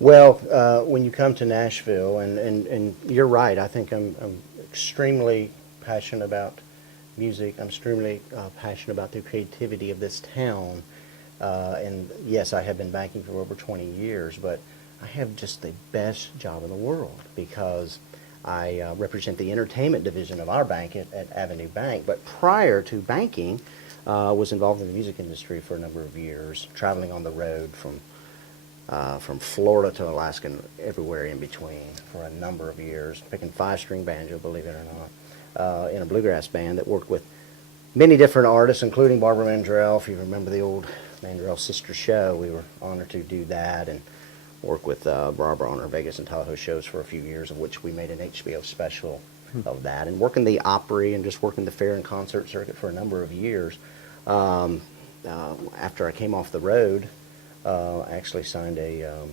Well, when you come to Nashville, and you're right, I think I'm extremely passionate about music. I'm extremely passionate about the creativity of this town. And yes, I have been banking for over 20 years, but I have just the best job in the world because I represent the entertainment division of our bank at Avenue Bank. But prior to banking, was involved in the music industry for a number of years, traveling on the road from Florida to Alaska and everywhere in between for a number of years, picking five-string banjo, believe it or not, in a bluegrass band that worked with many different artists, including Barbara Mandrell. If you remember the old Mandrell Sister Show, we were honored to do that and work with Barbara on her Vegas and Tahoe shows for a few years, of which we made an HBO special of that, and working the Opry and just working the fair and concert circuit for a number of years. After I came off the road, I actually signed a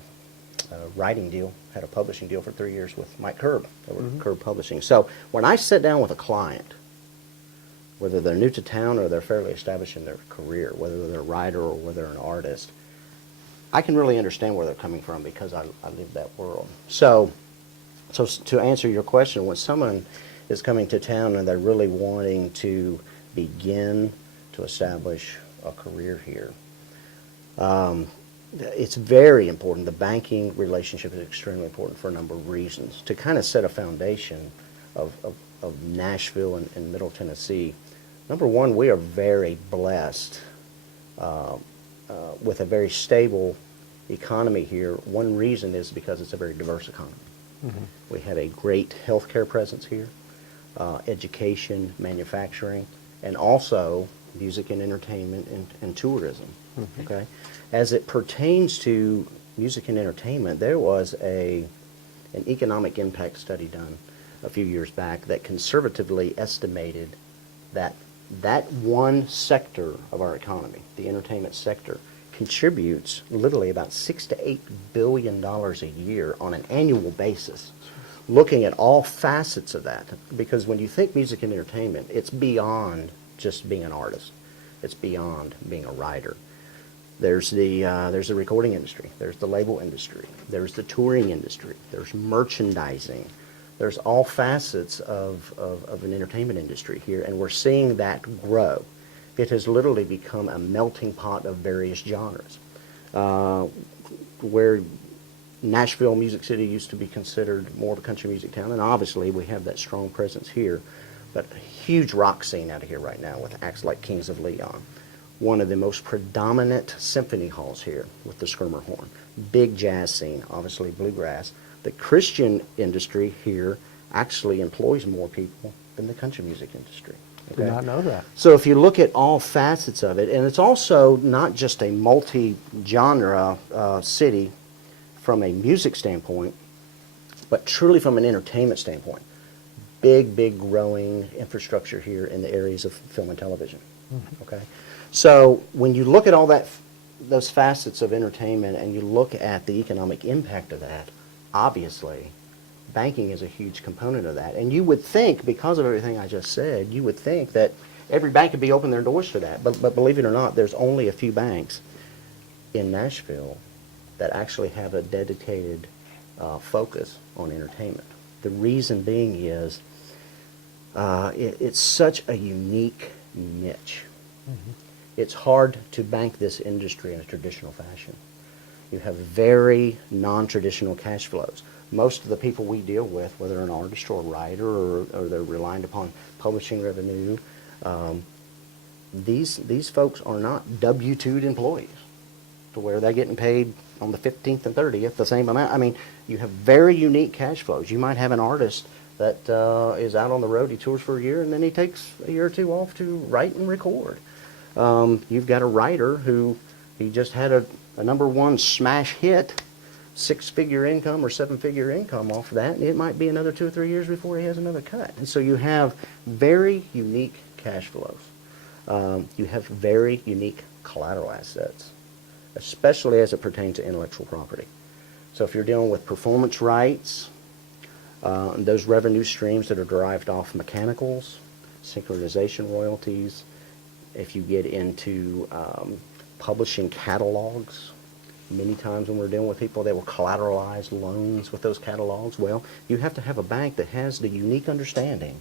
writing deal, had a publishing deal for 3 years with Mike Curb over Curb Publishing. So when I sit down with a client, whether they're new to town or they're fairly established in their career, whether they're a writer or whether they're an artist, I can really understand where they're coming from because I live that world. So to answer your question, when someone is coming to town and they're really wanting to begin to establish a career here, it's very important. The banking relationship is extremely important for a number of reasons. To kind of set a foundation of Nashville and Middle Tennessee, number one, we are very blessed with a very stable economy here. One reason is because it's a very diverse economy. We have a great healthcare presence here, education, manufacturing, and also music and entertainment and tourism. Okay, as it pertains to music and entertainment, there was an economic impact study done a few years back that conservatively estimated that one sector of our economy, the entertainment sector, contributes literally about $6 to $8 billion a year on an annual basis. Looking at all facets of that, because when you think music and entertainment, it's beyond just being an artist. It's beyond being a writer. There's the recording industry. There's the label industry. There's the touring industry. There's merchandising. There's all facets of an entertainment industry here, and we're seeing that grow. It has literally become a melting pot of various genres. Where Nashville, Music City, used to be considered more of a country music town, and obviously we have that strong presence here, but a huge rock scene out of here right now with acts like Kings of Leon. One of the most predominant symphony halls here with the Skirmer Horn. Big jazz scene, obviously bluegrass. The Christian industry here actually employs more people than the country music industry. Okay? Did not know that. So if you look at all facets of it, and it's also not just a multi-genre city from a music standpoint, but truly from an entertainment standpoint. Big growing infrastructure here in the areas of film and television. Okay, so when you look at all those facets of entertainment and you look at the economic impact of that, obviously banking is a huge component of that. And you would think, because of everything I just said, you would think that every bank would be open their doors to that. But believe it or not, there's only a few banks in Nashville that actually have a dedicated focus on entertainment. The reason being is it's such a unique niche. It's hard to bank this industry in a traditional fashion. You have very non-traditional cash flows. Most of the people we deal with, whether they're an artist or a writer or they're relying upon publishing revenue, these folks are not W-2'd employees to where they're getting paid on the 15th and 30th the same amount. I mean, you have very unique cash flows. You might have an artist that is out on the road, he tours for a year, and then he takes a year or two off to write and record. You've got a writer who he just had a #1 smash hit, 6-figure income or 7-figure income off of that, and it might be another 2 or 3 years before he has another cut. And so you have very unique cash flows. You have very unique collateral assets, especially as it pertains to intellectual property. So if you're dealing with performance rights, those revenue streams that are derived off mechanicals, synchronization royalties, if you get into publishing catalogs, Many times when we're dealing with people, they will collateralize loans with those catalogs. Well, you have to have a bank that has the unique understanding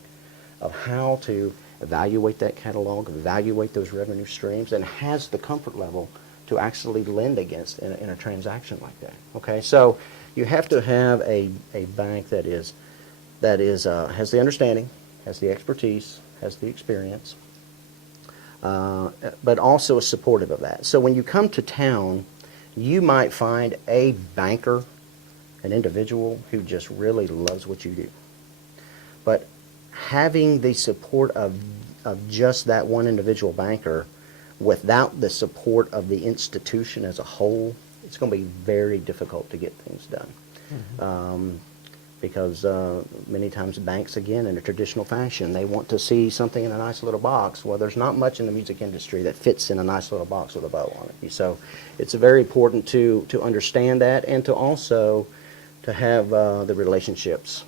of how to evaluate that catalog, evaluate those revenue streams, and has the comfort level to actually lend against in a transaction like that. Okay, so you have to have a bank that has the understanding, has the expertise, has the experience, but also is supportive of that. So when you come to town, you might find a banker, an individual who just really loves what you do. But having the support of just that one individual banker without the support of the institution as a whole, it's going to be very difficult to get things done. Mm-hmm. Because many times banks, again, in a traditional fashion, they want to see something in a nice little box. Well, there's not much in the music industry that fits in a nice little box with a bow on it. So it's very important to understand that, and to also to have the relationships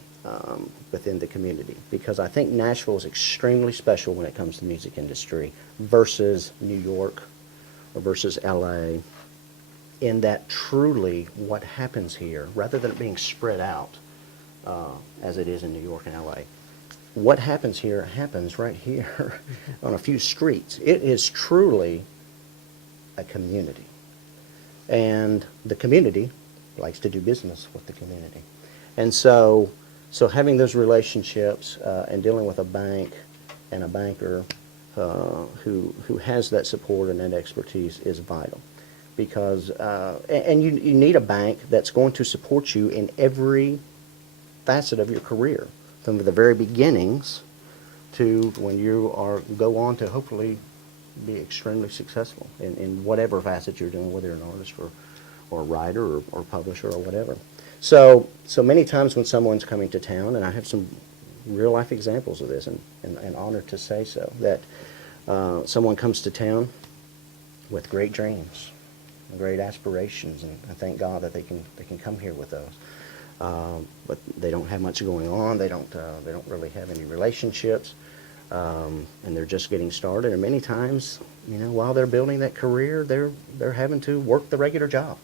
within the community. Because I think Nashville is extremely special when it comes to the music industry versus New York or versus LA, in that truly what happens here, rather than it being spread out, as it is in New York and LA. What happens here happens right here on a few streets. It is truly a community. And the community likes to do business with the community. And so having those relationships and dealing with a bank and a banker who has that support and that expertise is vital. Because, and you need a bank that's going to support you in every facet of your career, from the very beginnings to when you go on to hopefully be extremely successful in whatever facet you're doing, whether you're an artist or a writer or publisher or whatever. So many times when someone's coming to town, and I have some real life examples of this, and honored to say so, that someone comes to town with great dreams, great aspirations, and I thank God that they can come here with those. But they don't have much going on. They don't really have any relationships, and they're just getting started. And many times, while they're building that career, they're having to work the regular job.